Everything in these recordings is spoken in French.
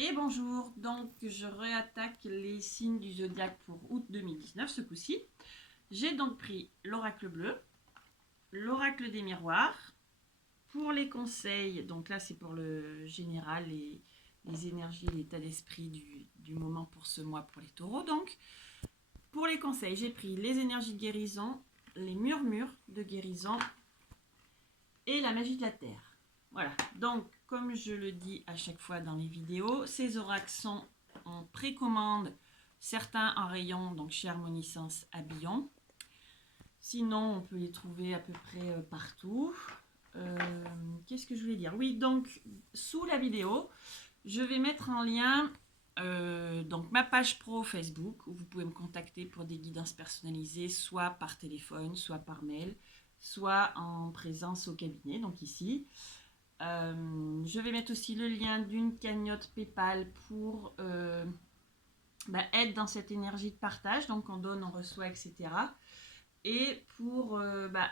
Et bonjour, donc je réattaque les signes du zodiaque pour août 2019 ce coup-ci. J'ai donc pris l'oracle bleu, l'oracle des miroirs. Pour les conseils, donc là c'est pour le général, les énergies, l'état d'esprit du moment pour ce mois pour les taureaux. Donc pour les conseils, j'ai pris les énergies de guérison, les murmures de guérison et la magie de la terre. Voilà, donc comme je le dis à chaque fois dans les vidéos, ces oracles sont en précommande, certains en rayon, donc chez Harmoniscence à Billon. Sinon, on peut les trouver à peu près partout. Qu'est-ce que je voulais dire? Oui, donc sous la vidéo, je vais mettre en lien donc ma page pro Facebook où vous pouvez me contacter pour des guidances personnalisées, soit par téléphone, soit par mail, soit en présence au cabinet, donc ici. Je vais mettre aussi le lien d'une cagnotte PayPal pour être dans cette énergie de partage, donc on donne, on reçoit, etc. Et pour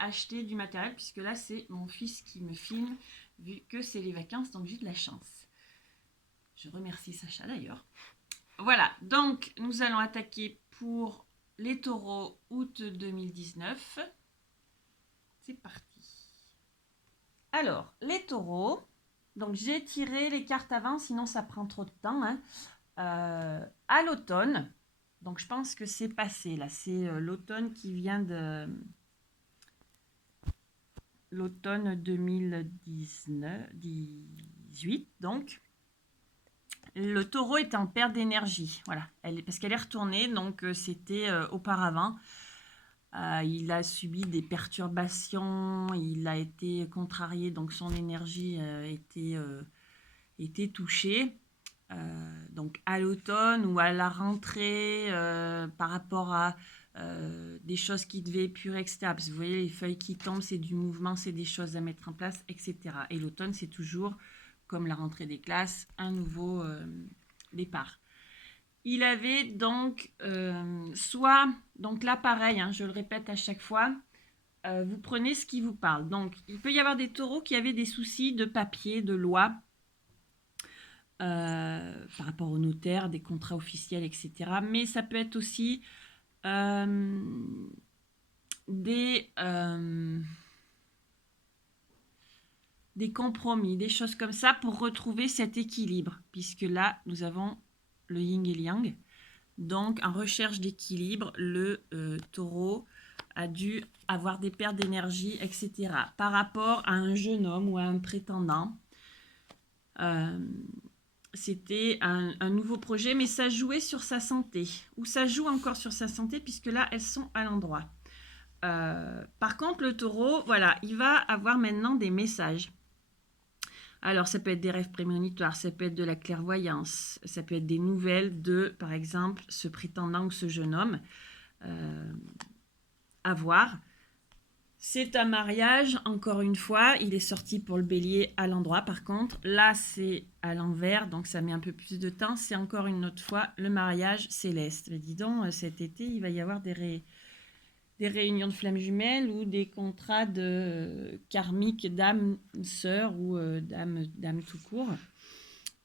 acheter du matériel, puisque là c'est mon fils qui me filme, vu que c'est les vacances, donc j'ai de la chance. Je remercie Sacha d'ailleurs. Voilà, donc nous allons attaquer pour les taureaux août 2019. C'est parti. Alors, les taureaux, donc j'ai tiré les cartes avant, sinon ça prend trop de temps. À l'automne, donc je pense que c'est passé là, c'est l'automne qui vient de l'automne 2018, donc. Le taureau est en perte d'énergie, voilà, parce qu'elle est retournée, donc c'était auparavant. Il a subi des perturbations, il a été contrarié, donc son énergie était touchée. Donc à l'automne ou à la rentrée, par rapport à des choses qui devaient épurer, etc. Parce que vous voyez, les feuilles qui tombent, c'est du mouvement, c'est des choses à mettre en place, etc. Et l'automne, c'est toujours, comme la rentrée des classes, un nouveau départ. Il avait donc soit, donc là pareil, hein, je le répète à chaque fois, vous prenez ce qui vous parle. Donc il peut y avoir des taureaux qui avaient des soucis de papier, de loi, par rapport au notaire, des contrats officiels, etc. Mais ça peut être aussi des, euh, des compromis, des choses comme ça pour retrouver cet équilibre, puisque là, nous avons le yin et le yang. Donc, en recherche d'équilibre, le taureau a dû avoir des pertes d'énergie, etc. Par rapport à un jeune homme ou à un prétendant. C'était un nouveau projet, mais ça jouait sur sa santé, ou ça joue encore sur sa santé, puisque là, elles sont à l'endroit. Par contre, le taureau, voilà, il va avoir maintenant des messages. Alors, ça peut être des rêves prémonitoires, ça peut être de la clairvoyance, ça peut être des nouvelles de, par exemple, ce prétendant ou ce jeune homme à voir. C'est un mariage, encore une fois, il est sorti pour le bélier à l'endroit par contre. Là, c'est à l'envers, donc ça met un peu plus de temps. C'est encore une autre fois le mariage céleste. Mais dis donc, cet été, il va y avoir des réunions de flammes jumelles ou des contrats de karmique d'âme sœur ou d'âme tout court.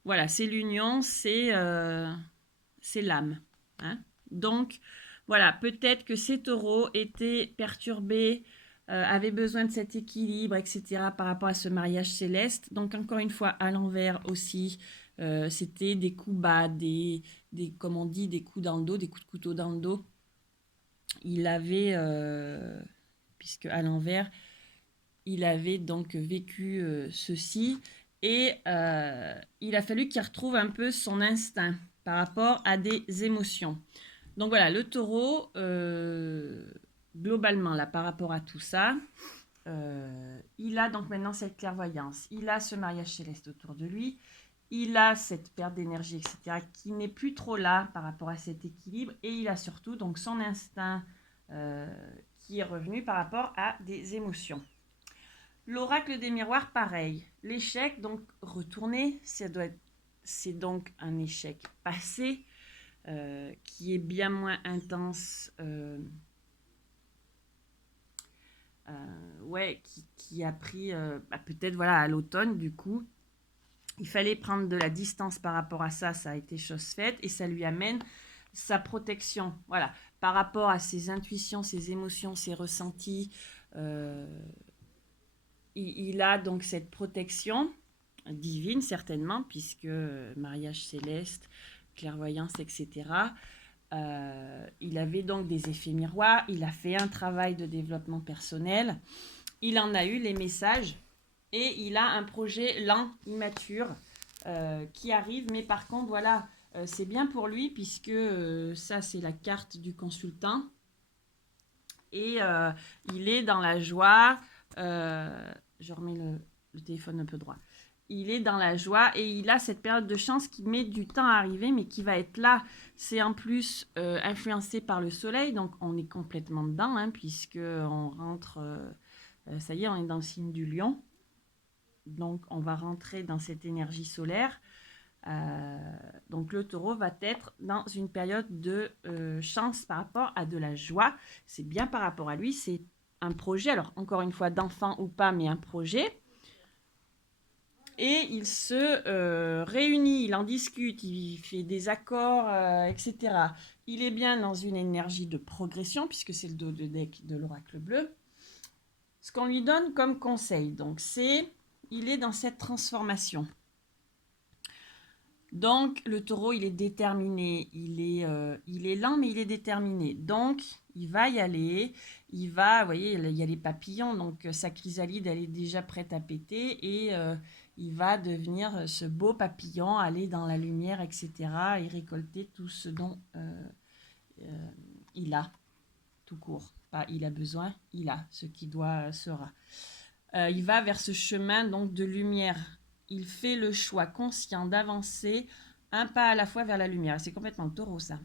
Voilà, c'est l'union, c'est l'âme. Hein. Donc, voilà, peut-être que ces taureaux étaient perturbés, avaient besoin de cet équilibre, etc., par rapport à ce mariage céleste. Donc, encore une fois, à l'envers aussi, c'était des coups bas, comme on dit, des coups dans le dos, des coups de couteau dans le dos. Il avait, puisque à l'envers, il avait donc vécu ceci. Et il a fallu qu'il retrouve un peu son instinct par rapport à des émotions. Donc voilà, le taureau, globalement, là, par rapport à tout ça, il a donc maintenant cette clairvoyance, il a ce mariage céleste autour de lui, il a cette perte d'énergie, etc., qui n'est plus trop là par rapport à cet équilibre, et il a surtout donc son instinct qui est revenu par rapport à des émotions. L'oracle des miroirs, pareil. L'échec, donc retourné, c'est donc un échec passé qui est bien moins intense, qui a pris peut-être voilà à l'automne du coup. Il fallait prendre de la distance par rapport à ça, ça a été chose faite et ça lui amène sa protection. Voilà, par rapport à ses intuitions, ses émotions, ses ressentis, il a donc cette protection divine certainement, puisque mariage céleste, clairvoyance, etc. Il avait donc des effets miroirs, il a fait un travail de développement personnel, il en a eu les messages et il a un projet lent, immature qui arrive, mais par contre voilà, c'est bien pour lui puisque ça c'est la carte du consultant et il est dans la joie, je remets le téléphone un peu droit. Il est dans la joie et il a cette période de chance qui met du temps à arriver, mais qui va être là. C'est en plus influencé par le soleil, donc on est complètement dedans, hein, puisque on rentre, ça y est, on est dans le signe du lion. Donc on va rentrer dans cette énergie solaire. Donc le taureau va être dans une période de chance par rapport à de la joie. C'est bien par rapport à lui, c'est un projet, alors encore une fois d'enfant ou pas, mais un projet. Et il se réunit, il en discute, il fait des accords, etc. Il est bien dans une énergie de progression, puisque c'est le dos de deck de l'oracle bleu. Ce qu'on lui donne comme conseil, donc c'est, il est dans cette transformation. Donc le taureau, il est déterminé, il est lent, mais il est déterminé. Donc il va y aller, il va, vous voyez, il y a les papillons, donc sa chrysalide, elle est déjà prête à péter et il va devenir ce beau papillon, aller dans la lumière, etc. et récolter tout ce dont il a, tout court. Pas il a besoin, il a, ce qui doit sera. Il va vers ce chemin donc de lumière. Il fait le choix conscient d'avancer un pas à la fois vers la lumière. C'est complètement le taureau, ça.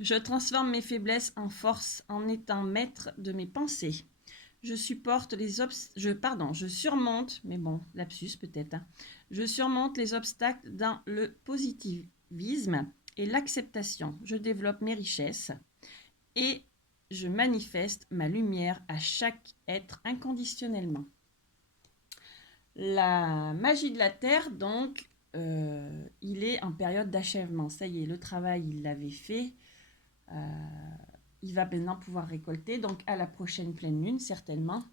Je transforme mes faiblesses en force en étant maître de mes pensées. Je surmonte, mais bon, lapsus peut-être. Hein. Je surmonte les obstacles dans le positivisme et l'acceptation. Je développe mes richesses et je manifeste ma lumière à chaque être inconditionnellement. La magie de la Terre, donc, il est en période d'achèvement. Ça y est, le travail, il l'avait fait. Il va maintenant pouvoir récolter, donc à la prochaine pleine lune, certainement.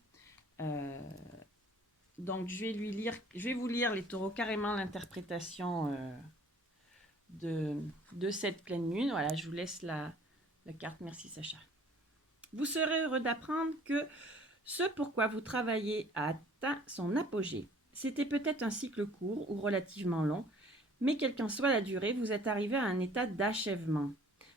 Donc, je vais vous lire, les taureaux, carrément l'interprétation de cette pleine lune. Voilà, je vous laisse la carte. Merci, Sacha. Vous serez heureux d'apprendre que ce pourquoi vous travaillez a atteint son apogée. C'était peut-être un cycle court ou relativement long, mais quelle qu'en soit la durée, vous êtes arrivé à un état d'achèvement.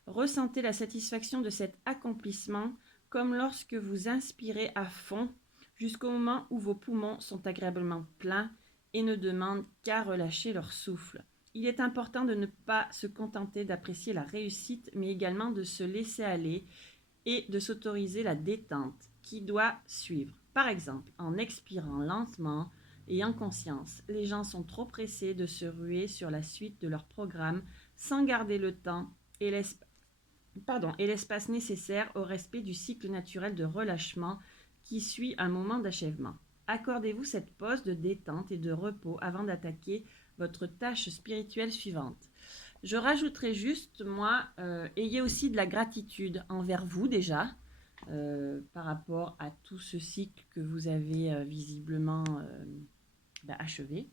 Ressentez la satisfaction de cet accomplissement comme lorsque vous inspirez à fond jusqu'au moment où vos poumons sont agréablement pleins et ne demandent qu'à relâcher leur souffle. Il est important de ne pas se contenter d'apprécier la réussite, mais également de se laisser aller et de s'autoriser la détente qui doit suivre. Par exemple, en expirant lentement et en conscience. Les gens sont trop pressés de se ruer sur la suite de leur programme sans garder le temps et l'espace nécessaire au respect du cycle naturel de relâchement qui suit un moment d'achèvement. Accordez-vous cette pause de détente et de repos avant d'attaquer votre tâche spirituelle suivante. Je rajouterai juste, moi, ayez aussi de la gratitude envers vous déjà, par rapport à tout ce cycle que vous avez visiblement achevé.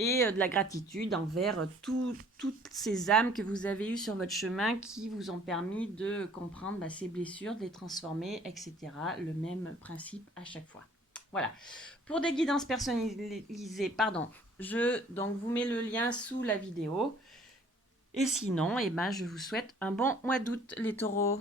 Et de la gratitude envers toutes ces âmes que vous avez eues sur votre chemin qui vous ont permis de comprendre ces blessures, de les transformer, etc. Le même principe à chaque fois. Voilà. Pour des guidances personnalisées, je vous mets le lien sous la vidéo. Et sinon, je vous souhaite un bon mois d'août, les taureaux.